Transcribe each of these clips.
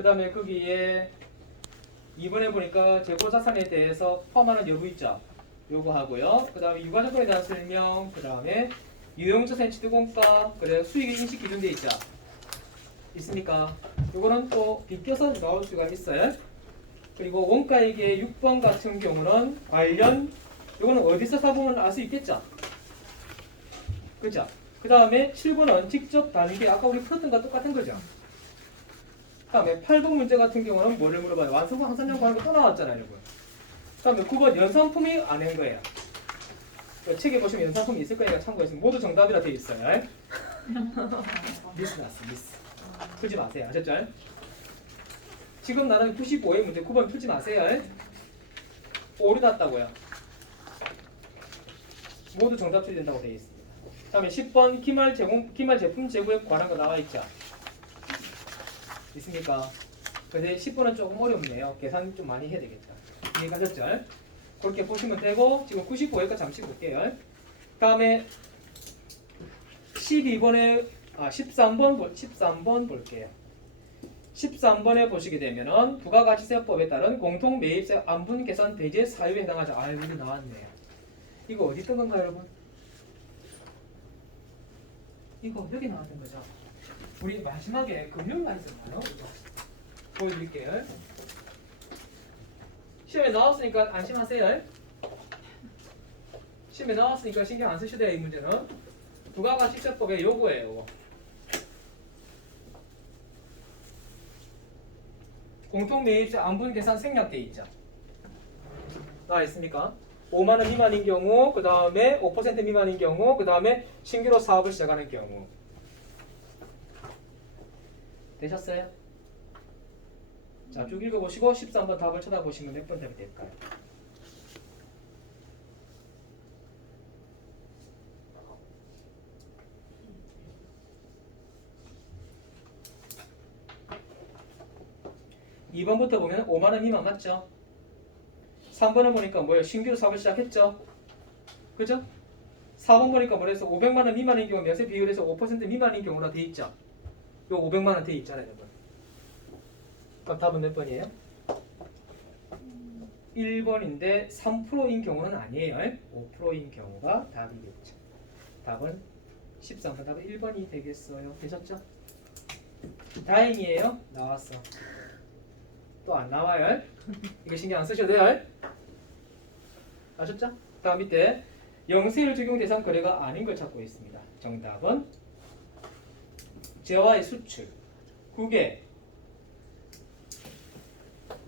그 다음에 거기에 이번에 보니까 재고자산에 대해서 포함하는 여부 있죠. 요거 하고요. 그 다음에 유가조건에 대한 설명, 그 다음에 유형자산의 취득원가, 그래 수익의 인식 기준돼 있죠. 있습니까? 요거는 또 비껴서 나올 수가 있어요. 그리고 원가액의 6번 같은 경우는 관련, 요거는 어디서 사보면 알 수 있겠죠. 그죠? 그 다음에 7번은 직접 단계, 아까 우리 풀었던 거 똑같은 거죠. 그 다음에 8번 문제 같은 경우는 뭐를 물어봐요? 완성과 항산형 구하는 거 또 나왔잖아요, 여러분. 그 다음에 9번 연산품이 아닌 거예요. 책에 보시면 연산품이 있을 거니까 참고했으면 모두 정답이라 되어 있어요. 미스 났어, 미스. 풀지 마세요. 아셨죠? 지금 나는 95의 문제 9번 풀지 마세요. 오류 났다고요. 모두 정답 처리된다고 되어 있습니다. 그 다음에 10번 기말 제품 재고에 관한 거 나와 있죠. 있습니까? 근데 10번은 조금 어렵네요. 계산 좀 많이 해야 되겠죠. 이해가셨죠? 그렇게 보시면 되고 지금 95회까지 잠시 볼게요. 그 다음에 13번 볼게요. 13번에 보시게 되면은 부가가치세법에 따른 공통매입세 안분 계산 배제 사유에 해당하죠. 아, 여기 나왔네요. 이거 어디 있던 건가요, 여러분? 이거 여기 나왔던 거죠. 우리 마지막에 금요일 날 했었나요? 보여드릴게요. 시험에 나왔으니까 안심하세요. 시험에 나왔으니까 신경 안 쓰셔도 돼요. 이 문제는 부가가치세법의 요거예요. 공통매입세 안분 계산 생략돼 있죠. 나와 있습니까? 5만 원 미만인 경우, 그 다음에 5% 미만인 경우, 그 다음에 신규로 사업을 시작하는 경우. 되셨어요? 자, 쭉 읽어보시고 13번 답을 쳐다보시면 몇 번 답이 될까요? (2번부터) 보면 5만 원 미만 맞죠? 3번을 보니까 뭐예요? 신규로 사업을 시작했죠? 그죠? 4번 보니까 뭐래서 500만 원 미만인 경우 면세 비율에서 5% 미만인 경우라 돼 있죠? 요 500만 원 돼 있잖아요, 여러분. 그럼 답은 몇 번이에요? 1번인데 3%인 경우는 아니에요. 5%인 경우가 답이겠죠. 답은 13번 답은 1번이 되겠어요. 되셨죠? 다행이에요. 나왔어. 또 안 나와요. 이거 신경 안 쓰셔도 돼요. 아셨죠? 다음 밑에 영세율 적용 대상 거래가 아닌 걸 찾고 있습니다. 정답은 재화의 수출, 국외.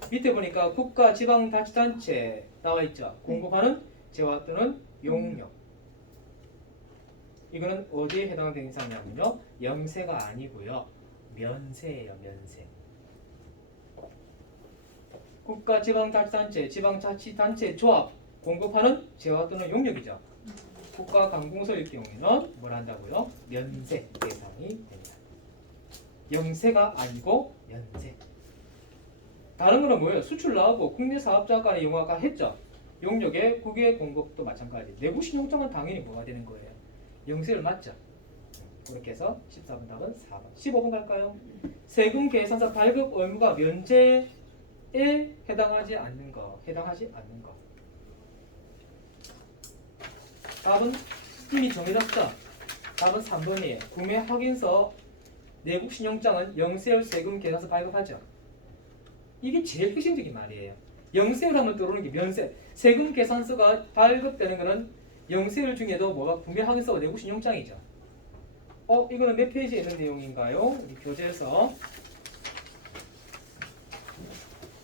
밑에 보니까 국가, 지방, 자치단체 나와 있죠. 공급하는 재화 또는 용역. 이거는 어디에 해당되는 사항이냐면요. 영세가 아니고요. 면세예요. 면세. 국가, 지방, 자치단체, 지방자치단체 조합 공급하는 재화 또는 용역이죠. 국가 관공서일 경우에는 뭘 한다고요? 면세 대상이 됩니다. 영세가 아니고 면세. 다른 거는 뭐예요? 수출 나오고 국내 사업자 간의 영화가 했죠. 용역의 국외 공급도 마찬가지. 내부 신용장은 당연히 뭐가 되는 거예요? 영세를 맞죠. 그렇게 해서 14번 답은 4번. 15번 갈까요? 세금 계산서 발급 의무가 면제에 해당하지 않는 거. 답은 이미 정해졌죠. 답은 3번이에요. 구매 확인서 내국 신용장은 영세율 세금 계산서 발급하죠. 이게 제일 핵심적인 말이에요. 영세율 하면 떠오르는 게 면세. 세금 계산서가 발급되는 거는 영세율 중에도 뭐가 구매 확인서와 내국 신용장이죠. 이거는 몇 페이지에 있는 내용인가요? 우리 교재에서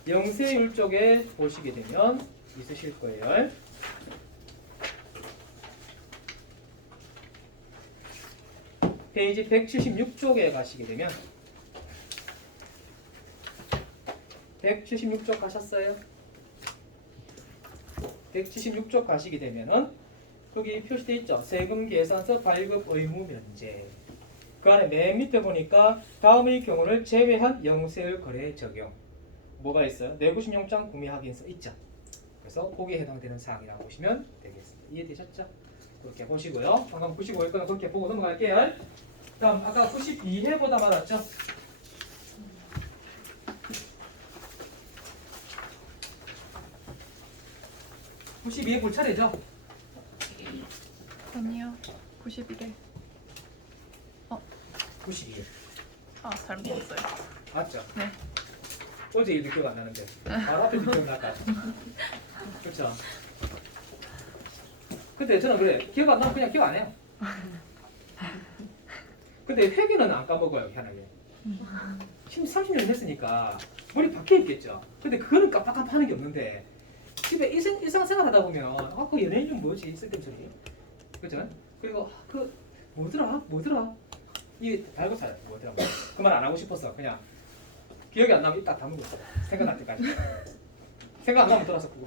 영세율 쪽에 보시게 되면 있으실 거예요. 페이지 176쪽에 가시게 되면 176쪽 가셨어요? 176쪽 가시게 되면은 거기 표시되어 있죠. 세금 계산서 발급 의무 면제. 그 안에 맨 밑에 보니까 다음의 경우를 제외한 영세율 거래 적용. 뭐가 있어요? 내부 신용장 구매 확인서 있죠. 그래서 거기에 해당되는 사항이라고 보시면 되겠습니다. 이해되셨죠? 그렇게 보시고요. 방금 95일 거는 그렇게 보고 넘어갈게요. 다음 아까 92회보다 맞았죠? 92에 볼 차례죠? 아니요. 91에. 92에. 아, 잘못 봤어요. 맞죠? 네. 어제 일도 기억 안 나는데 바로 앞에 기억날까? 그렇죠? 근데 저는 그래 기억 안 나면 그냥 기억 안 해요. 근데 회계는 안 까먹어요 희한하게. 30년 했으니까 머리 박혀 있겠죠. 근데 그거는 깜빡깜빡하는 게 없는데 집에 일상생활 하다 보면 그 연예인 좀 뭐지 쓸데없는 소리. 그죠? 그리고 그 뭐더라 이 달고 살아요. 뭐더라 그 말 안 하고 싶었어. 그냥 기억이 안 나면 이따 다물고 있어. 생각날 때까지. 생각 안 나면 돌아서 끄고.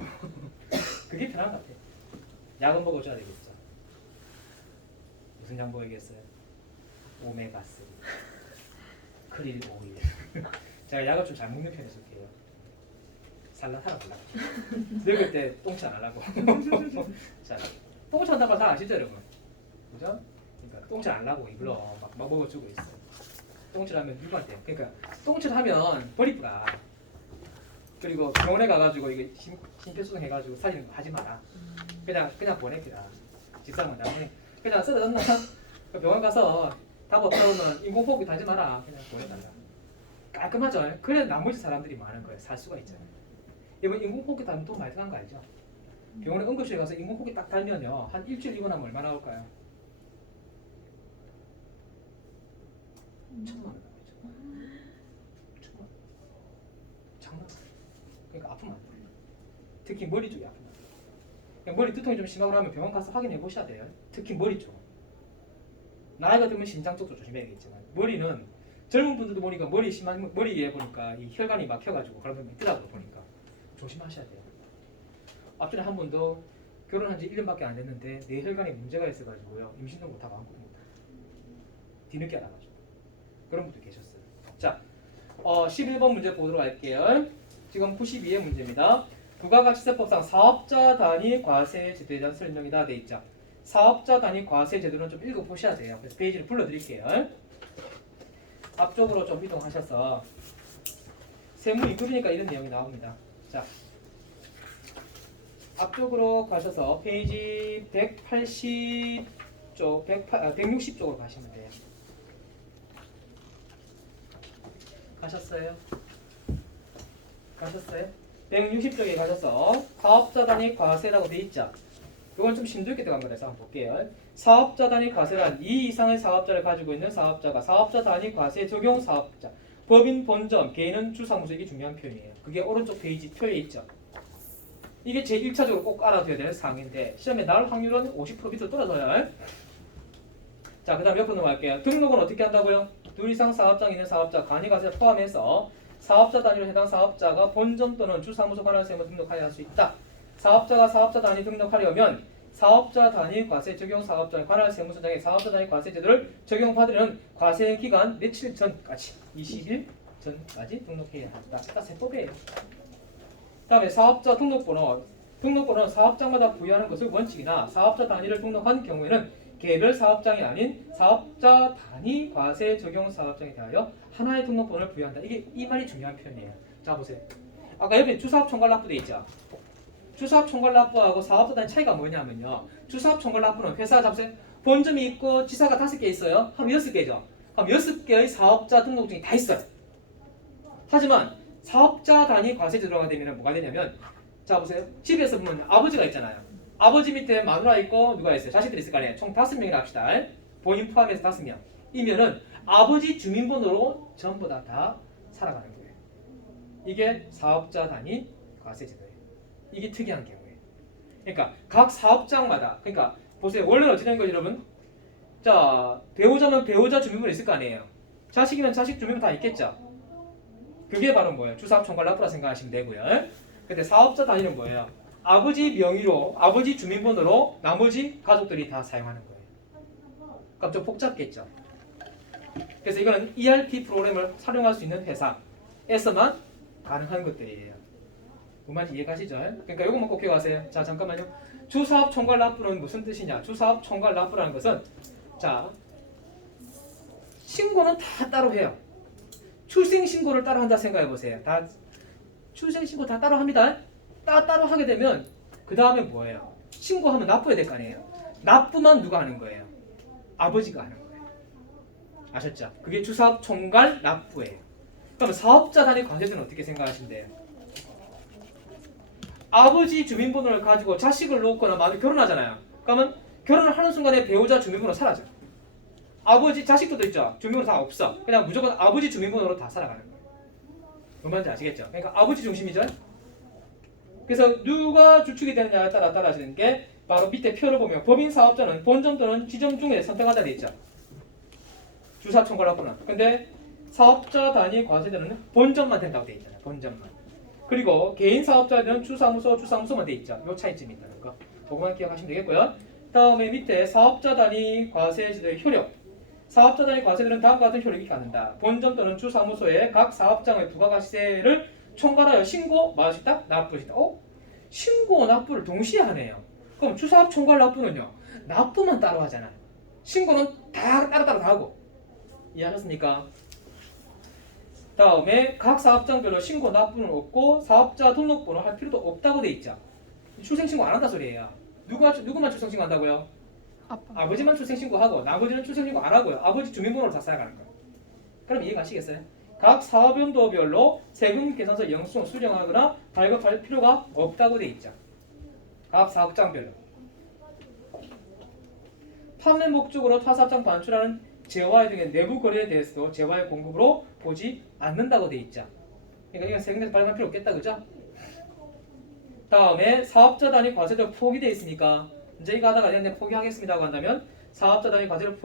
그게 편한 것 같아. 약은 먹어줘야 되겠죠. 무슨 약 먹어야겠어요? 오메가3 크릴 오일. 제가 약을 좀 잘 먹는 편에 속해요. 살라타라 몰라요. 늙을 때 똥치 안 하려고. 자, 똥치 한다고 다 아시죠 여러분? 그죠? 그러니까 똥치 안 하려고 입으로 막 먹어주고 있어요. 똥치를 하면 누구한테? 그러니까 똥치를 하면 버리쁘다. 그리고 병원에 가가지고 이게 심폐소생 해가지고 살리는 거 하지 마라. 그냥 보내기라. 직사만 나중에 그냥 쓰러졌나? 병원 가서 답 없다면 인공호흡기 달지 마라. 그냥 보내달라. 깔끔하죠? 그래 나머지 사람들이 많은 거예요. 살 수가 있잖아요. 이번 인공호흡기 달면 돈 많이 들어간 거 알죠? 병원에 응급실에 가서 인공호흡기 딱 달면요 한 일주일 입원하면 얼마 나올까요? 1,000만 원 나오죠. 1,000만 원. 장난. 그러니까 아프면 안 돼요. 특히 머리 쪽이 아프면 안 돼요. 그냥 머리 두통이 좀 심하고 하면 병원 가서 확인해 보셔야 돼요. 특히 머리 쪽. 나이가 들면 심장 쪽도 조심해야겠지만 머리는 젊은 분들도 보니까 머리에 보니까 이 혈관이 막혀가지고 그런 분이 있더라고요 보니까 조심하셔야 돼요. 앞전에 한 번도 결혼한 지 1년밖에 안 됐는데 내 혈관에 문제가 있어가지고요 임신도 못하고 아무것도 못하고 뒤늦게 알아가지고 그런 분도 계셨어요. 자, 11번 문제 보도록 할게요. 지금 92의 문제입니다. 부가가치세법상 사업자 단위 과세 제도에 대한 설명이다 돼 있죠. 사업자 단위 과세 제도는 좀 읽어보셔야 돼요. 그래서 페이지를 불러드릴게요. 앞쪽으로 좀 이동하셔서 세무 2급이니까 이런 내용이 나옵니다. 자, 앞쪽으로 가셔서 페이지 180쪽, 160쪽으로 가시면 돼요. 가셨어요? 160쪽에 가셔서 사업자 단위 과세라고 돼 있죠. 이건 좀 힘들게 들어간 거라서 한번 볼게요. 사업자 단위 과세란 2 이상의 사업자를 가지고 있는 사업자가 사업자 단위 과세 적용 사업자, 법인 본점, 개인은 주사무소. 이게 중요한 표현이에요. 그게 오른쪽 페이지 표에 있죠. 이게 제 1차적으로 꼭 알아둬야 되는 사항인데 시험에 나올 확률은 50% 밑으로 떨어져요. 자, 그 다음 옆으로 넘어갈게요. 등록은 어떻게 한다고요? 2 이상 사업장이 있는 사업자 간이과세 포함해서 사업자 단위로 해당 사업자가 본점 또는 주사무소 관할 세무 등록하여야 할 수 있다. 사업자가 사업자 단위 등록하려면 사업자 단위 과세 적용 사업장의 관할 세무서장에 사업자 단위 과세 제도를 적용받으려는 과세 기간 며칠 전까지 20일 전까지 등록해야 한다. 딱 세법이에요. 다음에 사업자 등록번호. 등록번호는 사업장마다 부여하는 것을 원칙이나 사업자 단위를 등록한 경우에는 개별 사업장이 아닌 사업자 단위 과세 적용 사업장에 대하여 하나의 등록번호를 부여한다. 이 말이 중요한 표현이에요. 자 보세요. 아까 옆에 주사업 총괄 납부 돼 있죠. 주사업 총괄 납부하고 사업자 단위 차이가 뭐냐면요. 주사업 총괄 납부는 회사 잡세 본점이 있고 지사가 5개 있어요. 하면 6개죠. 그럼 6개의 사업자 등록증이 다 있어요. 하지만 사업자 단위 과세 제도가 되면 뭐가 되냐면 자 보세요. 집에서 보면 아버지가 있잖아요. 아버지 밑에 마누라 있고 누가 있어요? 자식들이 있을 거 아니에요. 총 5명이라 합시다. 본인 포함해서 5명. 이면은 아버지 주민번호로 전부 다 살아가는 거예요. 이게 사업자 단위 과세 제도예요. 이게 특이한 경우예요. 그러니까 각 사업장마다 그러니까 보세요. 원래는 어찌 된 거죠, 여러분? 자, 배우자면 배우자 주민번호 있을 거 아니에요. 자식이면 자식 주민번호 다 있겠죠. 그게 바로 뭐예요? 주사업 총괄 납부라 생각하시면 되고요. 근데 사업자 단위는 뭐예요? 아버지 명의로 아버지 주민번호로 나머지 가족들이 다 사용하는 거예요. 그럼 좀 복잡겠죠. 그래서 이거는 ERP 프로그램을 활용할 수 있는 회사에서만 가능한 것들이에요. 그 말인지 이해가시죠? 그러니까 이것만 꼭 기억하세요. 자 잠깐만요. 주사업 총괄 납부는 무슨 뜻이냐? 주사업 총괄 납부라는 것은 자 신고는 다 따로 해요. 출생 신고를 따로 한다 생각해 보세요. 다 출생 신고 다 따로 합니다. 따로 하게 되면 그 다음에 뭐예요? 신고하면 납부해야 될 거 아니에요? 납부만 누가 하는 거예요? 아버지가 하는 거예요. 아셨죠? 그게 주사업 총괄 납부예요. 그럼 사업자 단위 과세자는 어떻게 생각하신대요? 아버지 주민번호를 가지고 자식을 놓거나 만약 결혼하잖아요. 그러면 결혼을 하는 순간에 배우자 주민번호 사라져. 아버지 자식도 있죠. 주민번호 다 없어. 그냥 무조건 아버지 주민번호로 다 살아가는 거예요. 뭔 말인지 아시겠죠? 그러니까 아버지 중심이죠. 그래서 누가 주축이 되느냐에 따라 달라지는 게 바로 밑에 표를 보면 법인 사업자는 본점 또는 지점 중에 선택하자 돼 있죠. 주사 총괄납부는. 근데 사업자 단위 과세자는 본점만 된다고 돼 있잖아요. 본점만. 그리고 개인 사업자들은 주사무소만 돼 있죠. 요 차이점이 있다는 거. 그거만 기억하시면 되겠고요. 다음에 밑에 사업자 단위 과세자들의 효력. 사업자 단위 과세들은 다음과 같은 효력이 갖는다. 본점 또는 주사무소의 각 사업장의 부가가치세를 총괄하여 신고, 말할 수 있다? 납부할 수 있다. 신고, 납부를 동시에 하네요. 그럼 주사업 총괄 납부는요. 납부만 따로 하잖아요. 신고는 다 따로따로 다 하고. 이해하셨습니까? 다음에 각 사업장별로 신고, 납부는 없고 사업자 등록번호 할 필요도 없다고 돼 있죠. 출생신고 안 한다 소리예요. 누구만 출생신고 한다고요? 아빠. 아버지만 출생신고하고 나머지는 출생신고 안 하고요. 아버지 주민번호를 다 쌓아가는 거예요. 그럼 이해 가시겠어요? 각 사업연도별로 세금 계산서 영수증 수령하거나 발급할 필요가 없다고 돼 있죠. 각 사업장별로. 판매 목적으로 타 사업장 반출하는 재화의 등의 내부 거래에 대해서도 재화의 공급으로 보지 않는다고 돼 있죠. 그러니까 이건 세금에서 발급할 필요 없겠다, 그죠? 다음에 사업자 단위 과세도 포기되어 있으니까 이제 이거 하다가 그냥 포기하겠습니다고 한다면 사업자 단위 과세를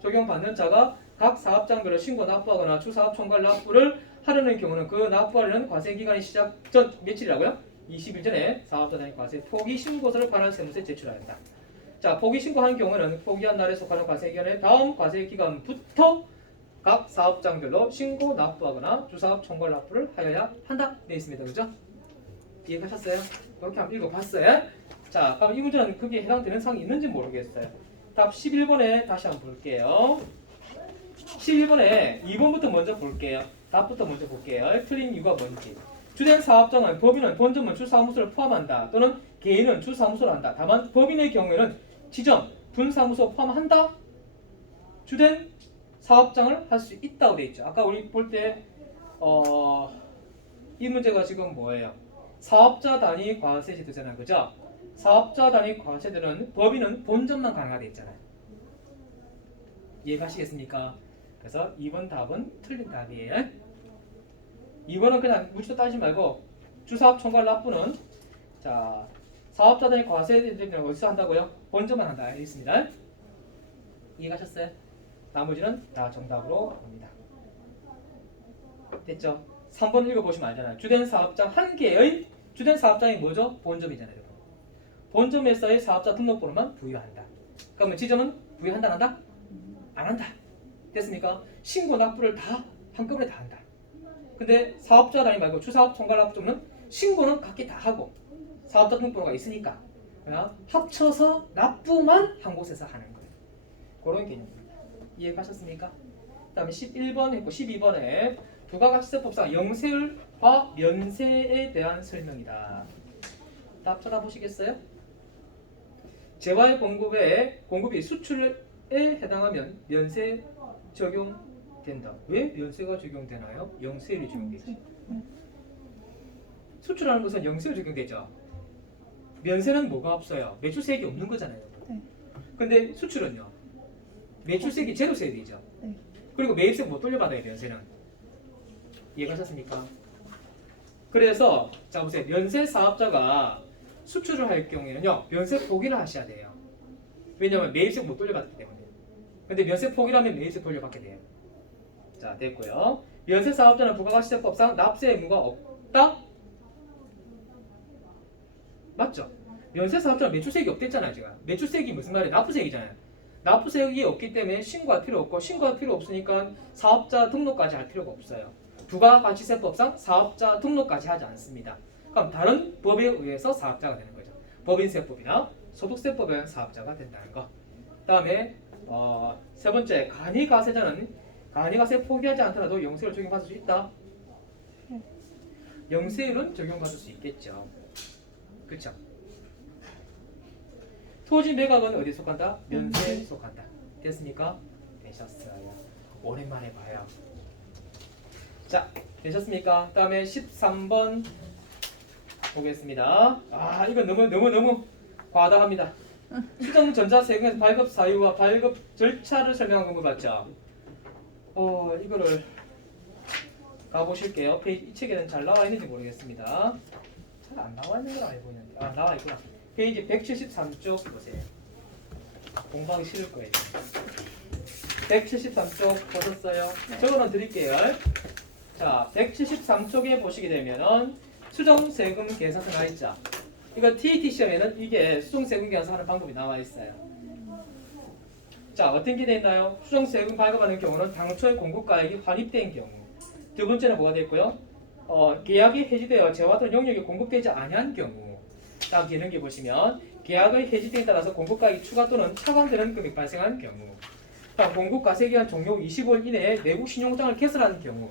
적용받는 자가 각 사업장별로 신고 납부하거나 주사업 총괄 납부를 하려는 경우는 그 납부하려는 과세 기간이 시작 전 며칠이라고요? 20일 전에 사업자 단위 과세 포기 신고서를 관할 세무서에 제출해야 한다. 자, 포기 신고하는 경우는 포기한 날에 속하는 과세 기간의 다음 과세 기간부터 각 사업장별로 신고 납부하거나 주사업 총괄 납부를 하여야 한다. 되어 있습니다. 그죠? 이해하셨어요? 그렇게 한번 읽어봤어요. 자, 그럼 이 문제는 거기에 해당되는 사항이 있는지 모르겠어요. 답 11번에 다시 한번 볼게요. 11번에 2번부터 먼저 볼게요. 답부터 먼저 볼게요. 틀린 이유가 뭔지. 주된 사업장은 법인은 본점은 주사무소를 포함한다. 또는 개인은 주사무소를 한다. 다만 법인의 경우에는 지점, 분사무소 포함한다. 주된 사업장을 할 수 있다고 돼 있죠. 아까 우리 볼 때 이 문제가 지금 뭐예요? 사업자 단위 과세 제도잖아요. 그죠? 사업자 단위 과세들은 법인은 본점만 가능하게 있잖아요. 이해가시겠습니까? 그래서 2번 답은 틀린 답이에요. 2번은 그냥 무지도 따지지 말고 주사업 총괄 납부는 자 사업자 단위 과세들은 어디서 한다고요? 본점만 한다. 알겠습니다. 이해가셨어요? 나머지는 다 정답으로 갑니다. 됐죠? 3번 읽어보시면 알잖아요. 주된 사업장 한 개의 주된 사업장이 뭐죠? 본점이잖아요. 본점에서의 사업자 등록번호만 부여한다. 그러면 지점은 부여한다 안 한다? 안 한다. 됐습니까? 신고 납부를 다 한꺼번에 다 한다. 근데 사업자 단위 말고 주사업 총괄 납부는 신고는 각기 다 하고 사업자 등록번호가 있으니까 그냥 합쳐서 납부만 한 곳에서 하는 거예요. 그런 개념입니다. 이해가셨습니까? 그 다음에 11번 했고 12번에 부가가치세법상 영세율과 면세에 대한 설명이다. 답 찾아보시겠어요? 재화의 공급이 수출에 해당하면 면세 적용된다. 왜 면세가 적용되나요? 영세율이 적용되지. 수출하는 것은 영세율 적용되죠. 면세는 뭐가 없어요? 매출세액이 없는 거잖아요. 네. 근데 수출은요? 매출세액이 제로세액이죠. 네. 그리고 매입세액 못 돌려받아요. 면세는. 이해가셨습니까? 그래서 자 보세요. 면세 사업자가 수출을 할 경우에는요. 면세 포기를 하셔야 돼요. 왜냐하면 매입세액 못 돌려받기 때문에. 근데 면세 포기라면 매입세액 돌려받게 돼요. 자 됐고요. 면세 사업자는 부가가치세법상 납세 의무가 없다? 맞죠? 면세 사업자는 매출세액이 없댔잖아요. 제가. 매출세액이 무슨 말이에요? 납부세액이잖아요. 납부세액이 없기 때문에 신고할 필요 없고 신고할 필요 없으니까 사업자 등록까지 할 필요가 없어요. 부가가치세법상 사업자 등록까지 하지 않습니다. 그럼 다른 법에 의해서 사업자가 되는 거죠. 법인세법이나 소득세법에 사업자가 된다는 거. 다음에 세 번째 간이가세자는 간이가세 포기하지 않더라도 영세율 적용받을 수 있다. 영세율은 적용받을 수 있겠죠. 그렇죠. 토지 매각은 어디에 속한다? 면세에 속한다. 됐습니까? 되셨어요. 오랜만에 봐요. 자, 되셨습니까? 다음에 13번 보겠습니다. 아, 이건 너무 과다합니다. 수정 전자세금에서 발급 사유와 발급 절차를 설명한 거 봤죠? 이거를 가보실게요. 페이지 이 책에는 잘 나와 있는지 모르겠습니다. 잘 안 나와 있는 걸 알고 있는데, 아, 나와 있구나. 페이지 173쪽 보세요. 공부하기 싫을 거예요. 173쪽 보셨어요? 적어는 드릴게요. 자, 173쪽에 보시게 되면은 수정세금 계산서 나와 있죠. 이거 TET 시험에는 이게 수정세금 계산하는 방법이 나와 있어요. 자, 어떤 게 되나요? 수정세금 발급하는 경우는 당초의 공급가액이 환입된 경우. 두 번째는 뭐가 됐고요? 계약이 해지되어 재화 또는 용역이 공급되지 아니한 경우. 다음 뒤에 넘겨보시면 계약의 해지됨에 따라서 공급가액이 추가 또는 차감되는 금액이 발생한 경우. 다음 공급과세기한 종료 25일 이내에 내국 신용장을 개설하는 경우.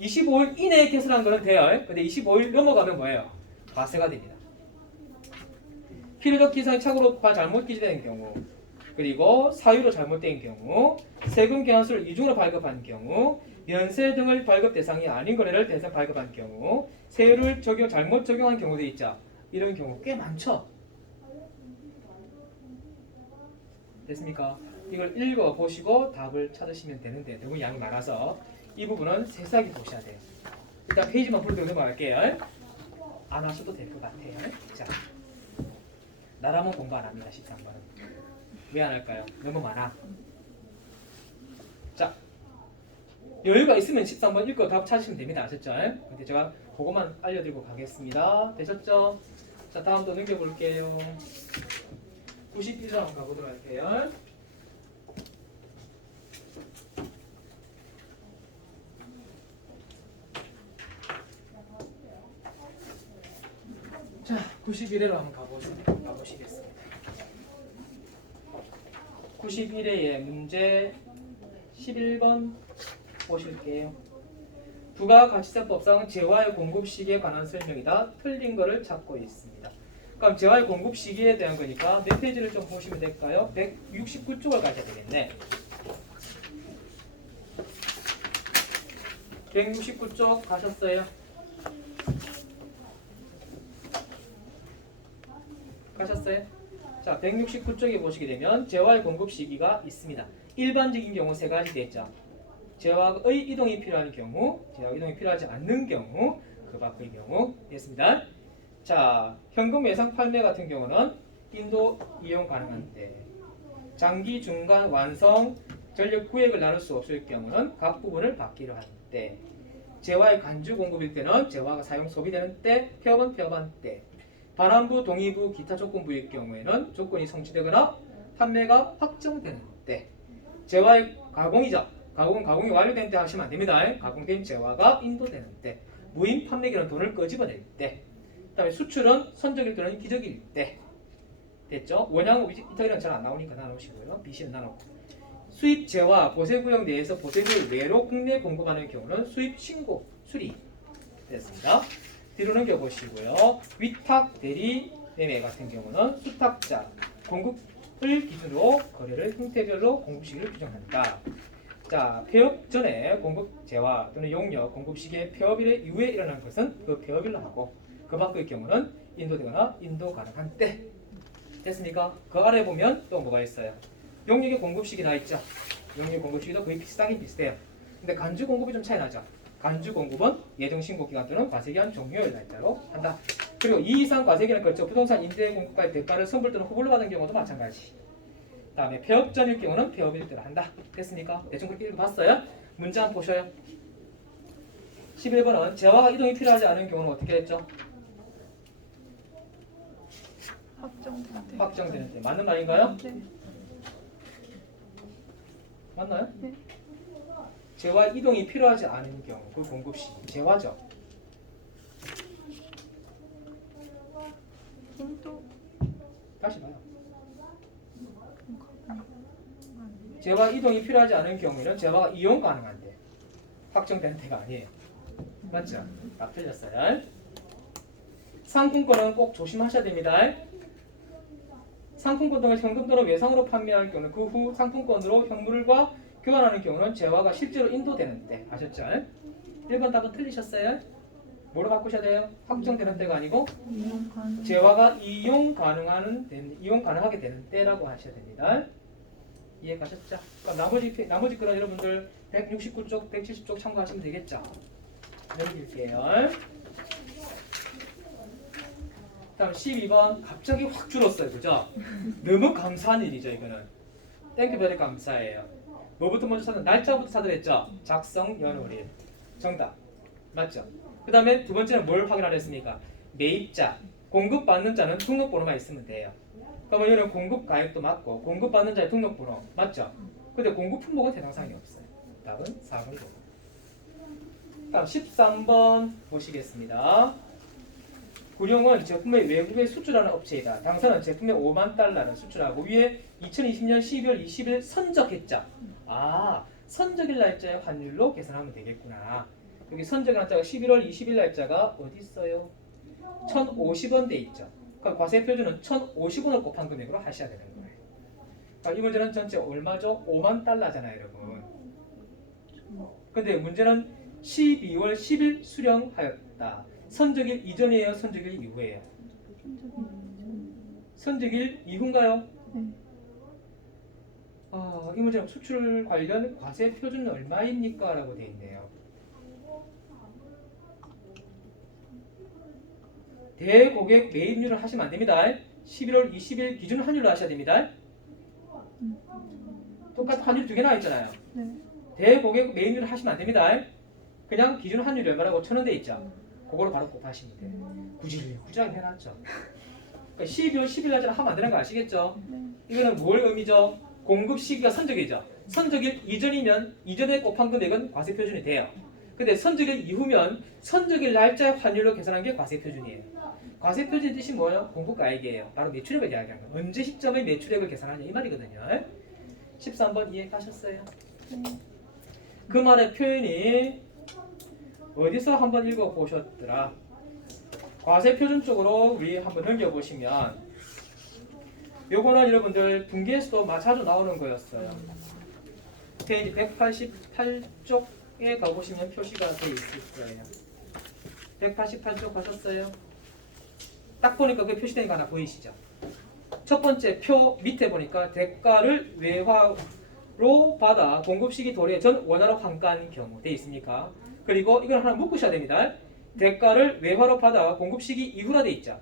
25일 이내에 개설한 거는 돼요. 근데 25일 넘어가면 뭐예요? 과세가 됩니다. 필요적 기산이 착오로 잘못 기재된 경우, 그리고 사유로 잘못된 경우, 세금 계산서를 이중으로 발급한 경우, 면세 등을 발급 대상이 아닌 거래를 대상 발급한 경우, 세율을 잘못 적용한 경우도 있죠. 이런 경우 꽤 많죠. 됐습니까? 이걸 읽어보시고 답을 찾으시면 되는데 너무 양이 많아서 이 부분은 세세하게 보셔야 돼요. 일단 페이지만 불러 넘어갈게요. 안 하셔도 될 것 같아요. 자, 나라면 공부 안 합니다. 13번은. 왜 안 할까요? 너무 많아. 자, 여유가 있으면 13번 읽고 답 찾으시면 됩니다. 아셨죠? 근데 제가 그것만 알려드리고 가겠습니다. 되셨죠? 자, 다음 또 넘겨볼게요. 91로 한번 가보도록 할게요. 자, 91회로 한번 가보시겠습니다. 91회의 문제 11번 보실게요. 부가가치세법상 재화의 공급 시기에 관한 설명이다. 틀린 거를 찾고 있습니다. 그럼 재화의 공급 시기에 대한 거니까 몇 페이지를 좀 보시면 될까요? 169쪽을 가셔야 되겠네. 169쪽 가셨어요? 가셨어요? 자, 169쪽에 보시게 되면 재화의 공급 시기가 있습니다. 일반적인 경우 세 가지 되죠. 재화의 이동이 필요한 경우, 재화 이동이 필요하지 않는 경우, 그 밖의 경우 됐습니다. 자, 현금 외상 판매 같은 경우는 인도 이용 가능한 때, 장기 중간 완성 전력 구획을 나눌 수 없을 경우는 각 부분을 받기로 할 때, 재화의 간주 공급일 때는 재화가 사용 소비되는 때, 폐업은 폐업한 때, 반환부, 동의부, 기타 조건부일 경우에는 조건이 성취되거나 판매가 확정되는 때, 재화의 가공이죠. 가공이 완료된 때 하시면 안 됩니다. 가공된 재화가 인도되는 때, 무인 판매기는 돈을 끄집어낼 때, 그다음에 수출은 선적일 또는 기적일 때. 됐죠? 원양 이탈리아는 잘 안 나오니까 나누시고요. BC는 나누고. 수입 재화 보세구역 내에서 보세구역 외로 국내 공급하는 경우는 수입 신고 수리 됐습니다. 뒤로 넘겨보시고요. 위탁 대리 매매 같은 경우는 수탁자 공급을 기준으로 거래를 형태별로 공급 시기를 규정한다. 자, 폐업 전에 공급 재화 또는 용역 공급 시기에 폐업일 이후에 일어난 것은 그 폐업일로 하고, 그 밖의 경우는 인도되거나 인도 가능한 때. 됐습니까? 그 아래 보면 또 뭐가 있어요? 용역의 공급 시기 나 있죠. 용역 공급 시기도 거의 비슷하긴 비슷해요. 근데 간주 공급이 좀 차이 나죠. 간주 공급은 예정 신고 기간 또는 과세기한 종료일 날짜로 한다. 그리고 이 이상 과세기는 걸쳐 부동산 임대 공급가의 대가를 선불 또는 후불로 받은 경우도 마찬가지. 다음에 폐업 전일 경우는 폐업일 때로 한다. 됐습니까? 대충 그렇게 읽어봤어요? 문제 한번 보셔요. 11번은 재화가 이동이 필요하지 않은 경우는 어떻게 했죠? 확정될 때. 확정되는 때. 맞는 말인가요? 네. 맞나요? 네. 재화 이동이 필요하지 않은 경우, 그 공급 시기, 재화죠. 인도 다시 봐요. 재화 이동이 필요하지 않은 경우에는 재화가 이용 가능한데 확정되는 때가 아니에요. 맞죠? 다 틀렸어요. 상품권은 꼭 조심하셔야 됩니다. 상품권 등을 현금 또는 외상으로 판매할 경우는 그 후 상품권으로 현물과 교환하는 경우는 재화가 실제로 인도되는데 아셨죠? 1번 답은 틀리셨어요? 뭐로 바꾸셔야 돼요? 확정되는 때가 아니고 이용 가능. 재화가 이용 가능하게 되는 때라고 하셔야 됩니다. 이해 가셨죠? 그럼 나머지 거는 여러분들 169쪽, 170쪽 참고하시면 되겠죠? 넘길게요. 다음 12번 갑자기 확 줄었어요, 그죠? 너무 감사한 일이죠, 이거는. 땡큐베리 감사해요. 뭐부터 먼저 찾는 날짜부터 찾으랬죠? 작성 연월일. 정답 맞죠? 그 다음에 두 번째는 뭘 확인하려 했습니까? 매입자, 공급받는 자는 등록번호만 있으면 돼요. 그러면 이는 공급가액도 맞고 공급받는 자의 등록번호 맞죠? 근데 공급 품목은 대상사항이 없어요. 답은 4번이고. 다음 13번 보시겠습니다. 구룡은 제품의 외국에 수출하는 업체이다. 당사는 제품의 5만 달러를 수출하고 위에 2020년 12월 20일 선적했자. 아, 선적일 날짜의 환율로 계산하면 되겠구나. 여기 선적 날짜가 11월 20일 날짜가 어디 있어요? 1,050원 돼 있죠. 그럼 과세 표준은 1,050원을 곱한 금액으로 하셔야 되는 거예요. 그러니까 이 문제는 전체 얼마죠? 5만 달러잖아요, 여러분. 근데 문제는 12월 10일 수령하였다. 선적일 이전이에요? 선적일 이후에요? 선적일 이후인가요? 네. 이 문제는 수출 관련 과세 표준은 얼마입니까? 라고 되어 있네요. 대고객 매입률을 하시면 안 됩니다. 11월 20일 기준 환율로 하셔야 됩니다. 똑같은 환율 두 개 나와 있잖아요. 네. 대고객 매입률을 하시면 안 됩니다. 그냥 기준 환율이 얼마라고 1,000원 돼 있죠. 그거로 바로 곱하시면 돼요. 구질구질하게 해놨죠. 그러니까 12월 10일 날짜를 하면 안 되는 거 아시겠죠? 네. 이거는 뭘 의미죠? 공급 시기가 선적이죠. 선적일 이전이면 이전에 곱한 금액은 과세 표준이 돼요. 근데 선적일 이후면 선적일 날짜의 환율로 계산한 게 과세 표준이에요. 과세 표준의 뜻이 뭐예요? 공급가액이에요. 바로 매출액을 이야기하는 거예요. 언제 시점에 매출액을 계산하냐 이 말이거든요. 13번 이해 가셨어요? 네. 그 말의 표현이 어디서 한번 읽어보셨더라? 과세 표준 쪽으로 우리 한번 넘겨보시면 요거는 여러분들 분기에서도 자주 나오는 거였어요. 페이지 188쪽에 가보시면 표시가 되어 있을 거예요. 188쪽 가셨어요? 딱 보니까 그 표시된 거 하나 보이시죠? 첫 번째 표 밑에 보니까 대가를 외화로 받아 공급시기 도래 전 원화로 환가한 경우 되어 있습니까? 그리고 이걸 하나 묶으셔야 됩니다. 대가를 외화로 받아 공급시기 이후라 되어 있죠.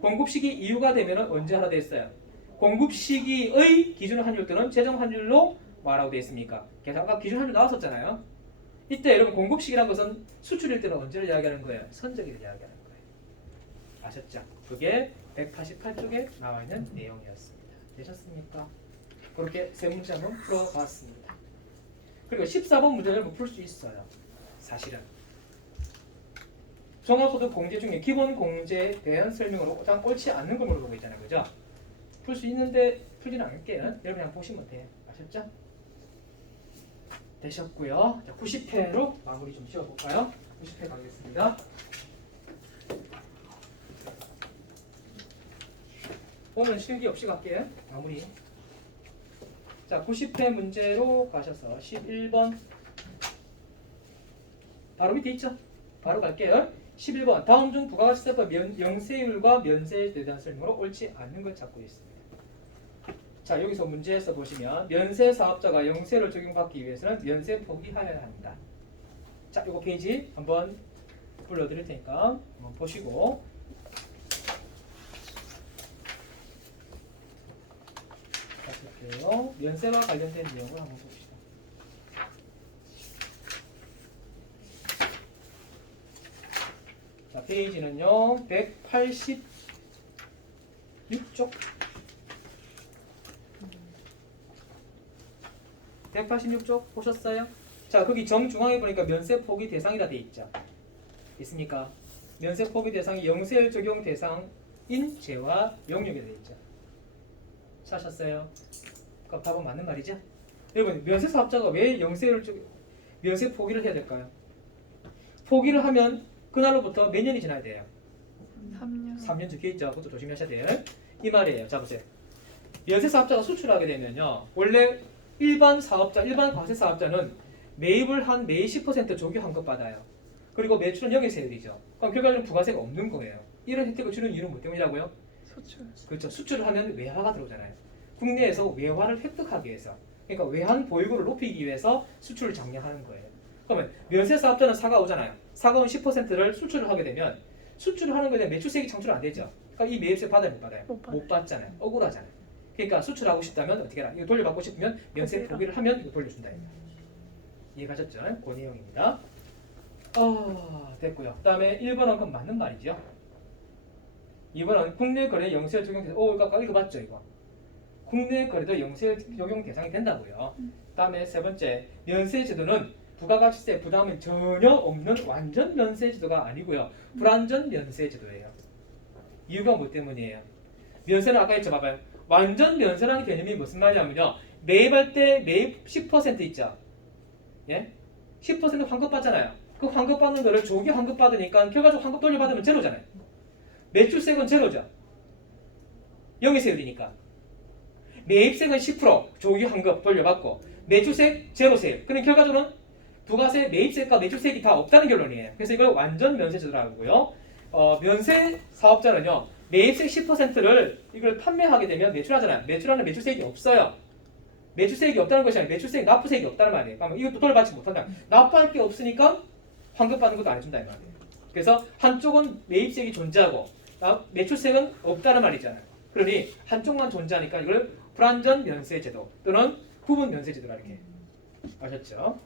공급시기 이후가 되면 언제 하라 되어 있어요? 공급시기의 기준 환율 또는 재정 환율로 뭐라고 되어 있습니까? 그래서 아까 기준 환율 나왔었잖아요. 이때 여러분 공급시기란 것은 수출일 때는 언제를 이야기하는 거예요? 선적일을 이야기하는 거예요. 아셨죠? 그게 188쪽에 나와 있는 내용이었습니다. 되셨습니까? 그렇게 세 문제 한번 풀어봤습니다. 그리고 14번 문제를 풀 수 있어요. 사실은 종합소득 공제 중에 기본 공제에 대한 설명으로 가장 옳지 않는 걸 물어보고 있잖아요. 그죠? 풀 수 있는데 풀지는 않을게요. 여러분 그냥 보시면 돼요. 아셨죠? 되셨고요. 자, 90회로 마무리 좀 지어볼까요? 90회 가겠습니다. 오늘 실기 없이 갈게요. 마무리. 자, 90회 문제로 가셔서 11번 바로 밑에 있죠? 바로 갈게요. 11번 다음 중 부가가치세법 영세율과 면세에 대한 설명으로 옳지 않는 걸 찾고 있습니다. 자, 여기서 문제에서 보시면 면세 사업자가 영세를 적용받기 위해서는 면세 포기하여야 합니다. 자, 이거 페이지 한번 불러드릴 테니까 한번 보시고 볼게요. 면세와 관련된 내용을 한번 봅시다. 자, 페이지는요 186쪽 186쪽 보셨어요? 자, 거기 정중앙에 보니까 면세 포기 대상이라 돼 있죠. 있습니까? 면세 포기 대상이 영세율 적용 대상인 재와 용역이라 돼 있죠. 사셨어요? 그럼 답은 맞는 말이죠? 여러분, 면세 사업자가 왜 면세 포기를 해야 될까요? 포기를 하면 그날로부터 몇 년이 지나야 돼요? 3년. 3년 적혀 있죠. 그것도 조심하셔야 돼요. 이 말이에요. 자, 보세요. 면세 사업자가 수출하게 되면요. 원래 일반 사업자, 일반 과세 사업자는 매입을 한 매입 10% 조기 환급 받아요. 그리고 매출은 영업세율이죠. 그럼 결과적으로 부가세가 없는 거예요. 이런 혜택을 주는 이유는 뭐 때문이라고요? 수출. 그렇죠. 수출을 하면 외화가 들어오잖아요. 국내에서 외화를 획득하기 위해서, 그러니까 외환 보유고를 높이기 위해서 수출을 장려하는 거예요. 그러면 면세 사업자는 사가 오잖아요. 사가 온 10%를 수출을 하게 되면 수출을 하는 거에 대한 매출세액이 창출 안 되죠. 그러니까 이 매입세 받아요, 못 받아요? 못 받아요. 못 받잖아요. 억울하잖아요. 그러니까 수출하고 싶다면 어떻게 해라? 이거 돌려받고 싶으면 면세 포기해라. 포기를 하면 이거 돌려준다. 이해가셨죠? 그 내용입니다. 됐고요. 그다음에 1번은 그럼 맞는 말이죠. 2번은 국내 거래 영세 적용 대상. 이거 맞죠, 이거? 국내 거래도 영세 적용 대상이 된다고요. 그다음에 세 번째, 면세 제도는 부가가치세 부담이 전혀 없는 완전 면세 제도가 아니고요. 불완전 면세 제도예요. 이유가 뭐 때문이에요? 면세는 아까 했죠, 봐봐요. 완전 면세라는 개념이 무슨 말이냐면요. 매입할 때 매입 10% 있죠. 예? 10% 환급 받잖아요. 그 환급 받는 거를 조기 환급 받으니까 결과적으로 환급 돌려받으면 제로잖아요. 매출세액은 제로죠. 영업세율이니까. 매입세액은 10% 조기 환급 돌려받고 매출세액 제로세율. 그럼 결과적으로는 부가세, 매입세액과 매출세액이 다 없다는 결론이에요. 그래서 이걸 완전 면세제도라고 하고요. 면세 사업자는요. 매입세액 10%를 이걸 판매하게 되면 매출하잖아요. 매출하는 매출세액이 없어요. 매출세액이 없다는 것이 아니라 매출세액 납부세액이 없다는 말이에요. 그러면 이것도 돌려받지 못한다. 납부할 게 없으니까 환급받는 것도 안 해준다 이 말이에요. 그래서 한쪽은 매입세액이 존재하고 매출세액은 없다는 말이잖아요. 그러니 한쪽만 존재하니까 이걸 불완전 면세제도 또는 부분 면세제도라 이렇게 아셨죠?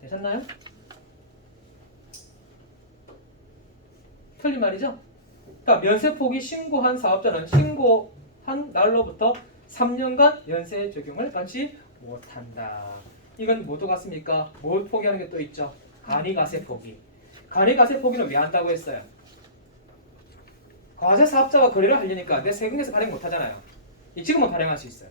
되셨나요? 틀린 말이죠? 그러니까 면세폭이 신고한 사업자는 신고한 날로부터 3년간 면세 적용을 받지 못한다. 이건 뭐도 같습니까? 뭘 포기하는 게 또 있죠? 간이가세 포기. 간이가세 포기는 왜 한다고 했어요? 과세 사업자와 거래를 하려니까 내 세금에서 발행 못 하잖아요. 지금은 발행할 수 있어요.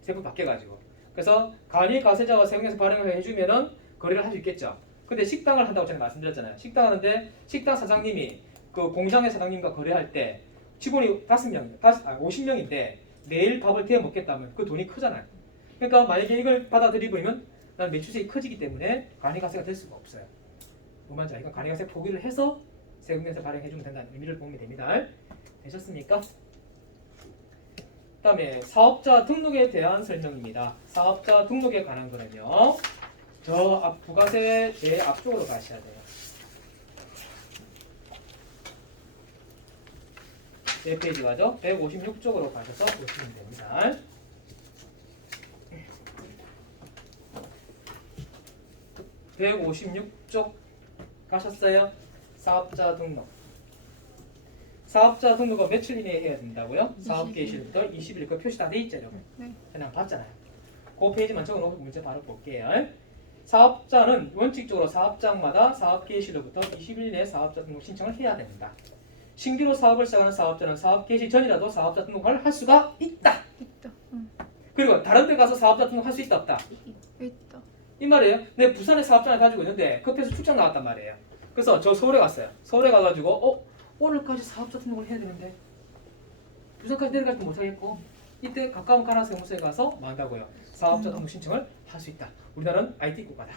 세금 바뀌어가지고. 그래서 간이가세자와 세금에서 발행을 해주면은 거래를 할 수 있겠죠. 근데 식당을 한다고 제가 말씀드렸잖아요. 식당 하는데 식당 사장님이 그 공장의 사장님과 거래할 때 직원이 50명인데 매일 밥을 데워 먹겠다면 그 돈이 크잖아요. 그러니까 만약에 이걸 받아들이면 난 매출세이 커지기 때문에 간이가세가 될 수가 없어요. 뭐만 자, 이건 간이가세 포기를 해서 세금에서 발행해주면 된다는 의미를 보면 됩니다. 되셨습니까? 그다음에 사업자 등록에 대한 설명입니다. 사업자 등록에 관한 거는요. 저 앞 부가세 제 앞쪽으로 가셔야 돼요. 몇 페이지 가죠? 156쪽으로 가셔서 보시면 됩니다. (156쪽) 가셨어요? 사업자 등록. 사업자 등록은 며칠 이내에 해야 된다고요? 20일. 사업 개시일부터 20일 그 표시 다 돼 있죠, 여러분. 네. 그냥 봤잖아요. 그 페이지만 적어놓고 문제 바로 볼게요. 사업자는 원칙적으로 사업장마다 사업 개시일부터 20일 내에 사업자 등록 신청을 해야 된다. 신규로 사업을 시작하는 사업자는 사업 개시 전이라도 사업자 등록을 할 수가 있다. 있다. 그리고 다른 데 가서 사업자 등록할 수 있다 없다. 있다. 이 말이에요. 내 부산에 사업장을 가지고 있는데 급해서 출장 나왔단 말이에요. 그래서 저 서울에 갔어요. 서울에 가가지고 오늘까지 사업자 등록을 해야 되는데 부산까지 내려가지도 못하겠고 이때 가까운 가나세무서에 가서 뭐 한다고요? 사업자 등록 신청을 할 수 있다. 우리나라는 IT 국가다.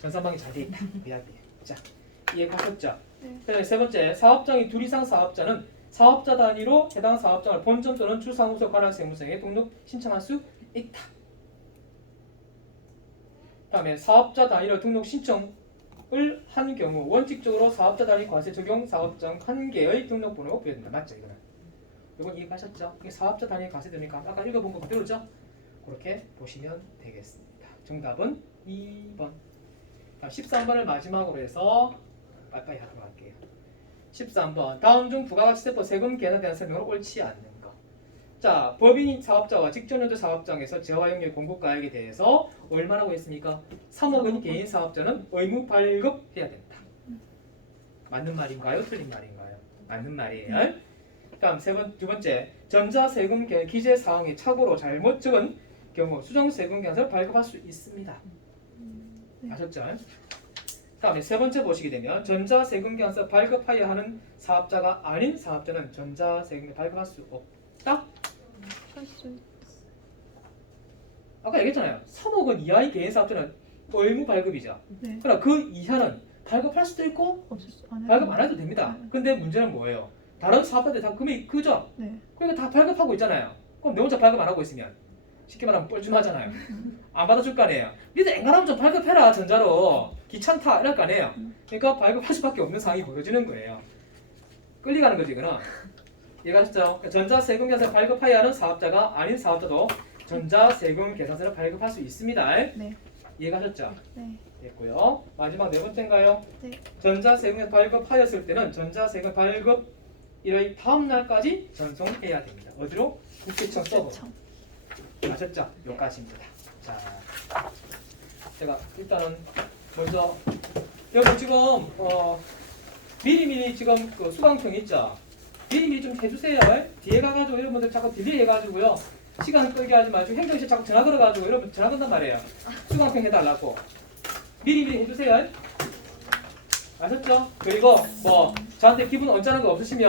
전산망이 잘 돼 있다. 미안해요. 자, 이해 가셨죠? 네. 그다음에 세 번째, 사업장이 둘 이상 사업자는 사업자 단위로 해당 사업장을 본점 또는 주사무소 관할세무서에 등록 신청할 수 있다. 그다음에 사업자 단위로 등록 신청을 한 경우 원칙적으로 사업자 단위 과세 적용 사업장 한 개의 등록번호가 부여된다. 맞죠, 이거는? 이건 이해가셨죠? 이게 사업자 단위 과세 되니까 아까 읽어본 거 그대로죠? 그렇게 보시면 되겠습니다. 정답은 2번. 13번을 마지막으로 해서 빨리빨리 하도록 할게요. 13번. 다음 중 부가가치세법 세금 계산에 대한 설명을 옳지 않는 것. 자, 법인 사업자와 직전현재 사업장에서 재화 영역 공급가액에 대해서 얼마라고 했습니까? 3억 원 개인 사업자는 의무 발급해야 된다. 맞는 말인가요? 틀린 말인가요? 맞는 말이에요. 다음 두 번째. 전자세금 기재 사항이 착오로 잘못 적은 경우 수정세금 계산을 발급할 수 있습니다. 아셨죠? 다음에 세 번째 보시게 되면 전자세금 계산서 발급하여야 하는 사업자가 아닌 사업자는 전자세금을 발급할 수 없다. 딱 할수 아까 얘기했잖아요. 3억 원 이하의 개인 사업자는 의무 발급이죠. 네. 그러나 그 이하는 발급할 수도 있고 없을 수 안 해도 발급 안 해도 됩니다. 근데 문제는 뭐예요? 다른 사업자들 다 금액이 크죠? 네. 그러니까 다 발급하고 있잖아요. 그럼 내 혼자 발급 안 하고 있으면 쉽게 말하면 뻘쭘하잖아요. 안 받아줄 거 아니에요. 니들 앵간하면 좀 발급해라 전자로. 귀찮다 이럴 거 아니에요. 그러니까 발급할 수밖에 없는 상황이 벌어지는 거예요. 끌려가는 거지 이거는. 이해가셨죠? 그러니까 전자세금계산서 발급하여야 하는 사업자가 아닌 사업자도 전자세금계산서를 발급할 수 있습니다. 네. 이해가셨죠? 네. 됐고요. 마지막 네 번째인가요? 네. 전자세금 발급하였을 때는 전자세금 발급 일의 다음 날까지 전송해야 됩니다. 어디로? 국세청 서버. 국세청. 아셨죠? 여기까지입니다. 자, 제가 일단은 먼저 여러분 지금 미리미리 지금 그 수강평 있죠? 미리미리 좀 해주세요. 뒤에 가가지고 여러분들 자꾸 딜레이 해가지고요. 시간 끌게 하지 마시고 행정실 자꾸 전화 걸어가지고 여러분 전화 건단 말이에요. 수강평 해달라고. 미리미리 해주세요. 아셨죠? 그리고 뭐 저한테 기분 언짢은 거 없으시면